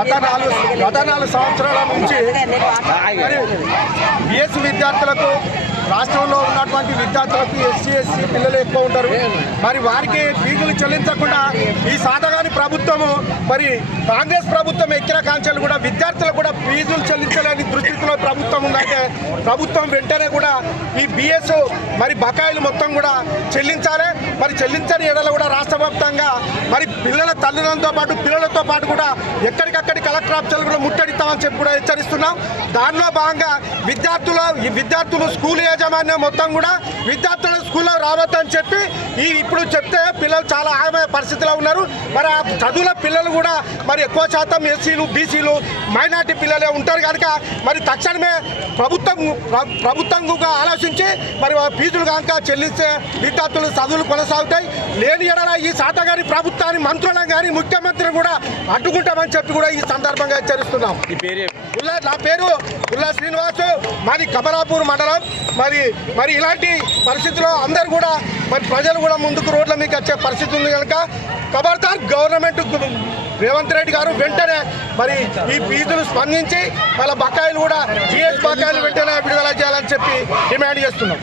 గత 4 సంవత్సరాల నుంచి మరి బిఎస్సి విద్యార్థులకు రాష్ట్రంలో ఉన్నటువంటి విద్యార్థులకు ఎస్సీ పిల్లలు ఎక్కువ ఉంటారు. మరి వారికి ఫీజులు చెల్లించకుండా ఈ సాధగాని ప్రభుత్వము మరి కాంగ్రెస్ ప్రభుత్వం ఎక్కిన కాంచెలు కూడా విద్యార్థులకు కూడా ఫీజులు చెల్లించలేని దుస్థితిలో ప్రభుత్వం ఉందంటే ప్రభుత్వం వెంటనే కూడా ఈ బిఎస్ మరి బకాయిలు మొత్తం కూడా చెల్లించాలి. మరి చెల్లించని ఎడల కూడా రాష్ట్ర వ్యాప్తంగా మరి పిల్లల తల్లిదండ్రులతో పాటు పిల్లలతో పాటు కూడా ఎక్కడికక్కడి కలెక్టర్ ఆఫీసులు కూడా ముట్టడిస్తామని చెప్పి కూడా హెచ్చరిస్తున్నాం. దానిలో భాగంగా విద్యార్థులు స్కూల్ యాజమాన్యం మొత్తం కూడా విద్యార్థుల స్కూల్లో రావద్దని చెప్పి ఇప్పుడు చెప్తే పిల్లలు చాలా ఆగమయ పరిస్థితిలో ఉన్నారు. మరి ఆ చదువుల పిల్లలు కూడా మరి ఎక్కువ శాతం ఎస్సీలు బీసీలు మైనార్టీ పిల్లలే ఉంటారు కనుక మరి తక్షణమే ప్రభుత్వంగా ఆలోచించి మరి ఫీజులు కనుక చెల్లిస్తే విద్యార్థులు చదువులు కొనసాగుతాయి. లేని ఎడల ఈ శాతగారి ప్రభుత్వాన్ని మంత్రులను కానీ ముఖ్యమంత్రిని కూడా అడ్డుకుంటామని చెప్పి కూడా ఈ సందర్భంగా హెచ్చరిస్తున్నాం. నా పేరు ఉల్లా శ్రీనివాసు, మాది కమలాపూర్ మండలం. మరి ఇలాంటి పరిస్థితుల్లో అందరూ కూడా మరి ప్రజలు కూడా ముందుకు రోడ్ల మీకు వచ్చే పరిస్థితి ఉంది కనుక ఖబర్దార్ గవర్నమెంట్ రేవంత్ రెడ్డి గారు వెంటనే మరి ఈ ఫీజులు స్పందించి వాళ్ళ బకాయిలు కూడా జిఎస్ బకాయిలు వెంటనే విడుదల చేయాలని చెప్పి డిమాండ్ చేస్తున్నాం.